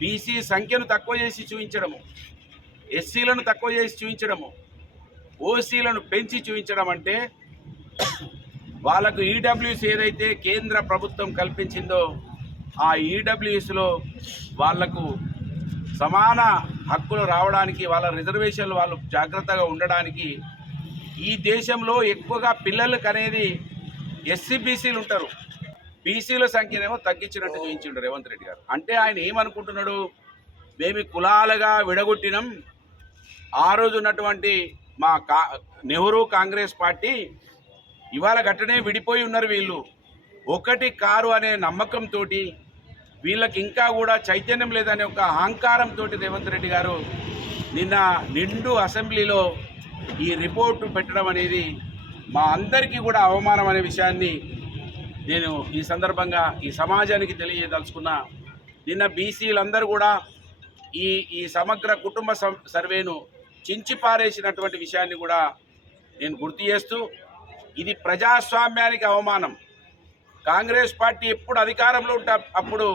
BC సంఖ్యను తక్కువ చేసి చూపించడము ఎస్సీలను తక్కువ చేసి చూపించడము ఓసీలను పెంచి చూపించడం అంటే వాళ్ళకు ఈడబ్ల్యూస్ ఏదైతే కేంద్ర ప్రభుత్వం కల్పించిందో ఆ ఈడబ్ల్యూఎస్లో వాళ్ళకు సమాన హక్కులు రావడానికి వాళ్ళ రిజర్వేషన్లు వాళ్ళు జాగ్రత్తగా ఉండడానికి ఈ దేశంలో ఎక్కువగా పిల్లలకు అనేది ఎస్సీబీసీలు ఉంటారు. బీసీల సంఖ్యనేమో తగ్గించినట్టు చూపించిండు రేవంత్ రెడ్డి గారు. అంటే ఆయన ఏమనుకుంటున్నాడు? మేము కులాలుగా విడగొట్టినాం. ఆ రోజు ఉన్నటువంటి మా కా నెహ్రూ కాంగ్రెస్ పార్టీ ఇవాళ గట్టనే విడిపోయి ఉన్నారు వీళ్ళు. ఒకటి కారు అనే నమ్మకంతో వీళ్ళకి ఇంకా కూడా చైతన్యం లేదనే ఒక అహంకారంతో రేవంత్ రెడ్డి గారు నిన్న నిండు అసెంబ్లీలో ఈ రిపోర్టు పెట్టడం అనేది మా అందరికీ కూడా అవమానం అనే విషయాన్ని నేను ఈ సందర్భంగా ఈ సమాజానికి తెలియదలుచుకున్న నిన్న బీసీలందరూ కూడా ఈ ఈ సమగ్ర కుటుంబ సర్వేను చించిపారేసినటువంటి విషయాన్ని కూడా నేను గుర్తు చేస్తూ ఇది ప్రజాస్వామ్యానికి అవమానం. కాంగ్రెస్ పార్టీ ఎప్పుడు అధికారంలో ఉంటే అప్పుడు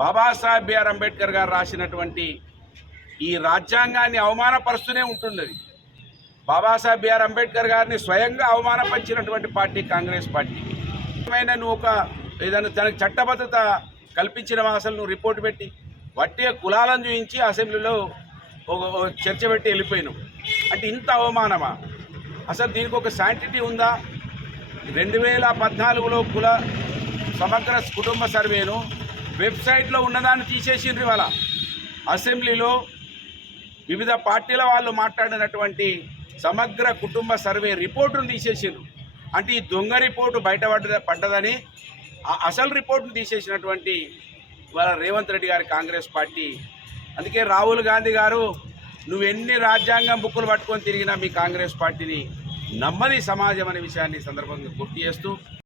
బాబాసాహెబ్ బిఆర్ అంబేద్కర్ గారు రాసినటువంటి ఈ రాజ్యాంగాన్ని అవమానపరుస్తూనే ఉంటున్నది. బాబాసాహెబ్ బిఆర్ అంబేద్కర్ గారిని స్వయంగా అవమానపరిచినటువంటి పార్టీ కాంగ్రెస్ పార్టీ. ఏమైనా నువ్వు ఒక ఏదైనా దానికి చట్టబద్ధత కల్పించిన అసలు నువ్వు రిపోర్ట్ పెట్టి వట్టిగా కులాలను చూపించి అసెంబ్లీలో ఒక ఒక చర్చ పెట్టి వెళ్ళిపోయినావు. అంటే ఇంత అవమానమా? అసలు దీనికి ఒక శాంటిటీ ఉందా? రెండు వేల పద్నాలుగులో కుల సమగ్ర కుటుంబ సర్వేను వెబ్సైట్లో ఉన్నదాన్ని తీసేసిండ్రు ఇవాళ. అసెంబ్లీలో వివిధ పార్టీల వాళ్ళు మాట్లాడినటువంటి సమగ్ర కుటుంబ సర్వే రిపోర్టును తీసేసిండ్రు. అంటే ఈ దొంగ రిపోర్టు బయటపడ్డ పడ్డదని ఆ అసలు రిపోర్టును తీసేసినటువంటి వాళ్ళ రేవంత్ రెడ్డి గారి కాంగ్రెస్ పార్టీ. అందుకే రాహుల్ గాంధీ గారు నువ్వు ఎన్ని రాజ్యాంగం బుక్కులు పట్టుకొని తిరిగినా మీ కాంగ్రెస్ పార్టీని నమ్మని సమాజం అనే విషయాన్ని సందర్భంగా గుర్తు చేస్తూ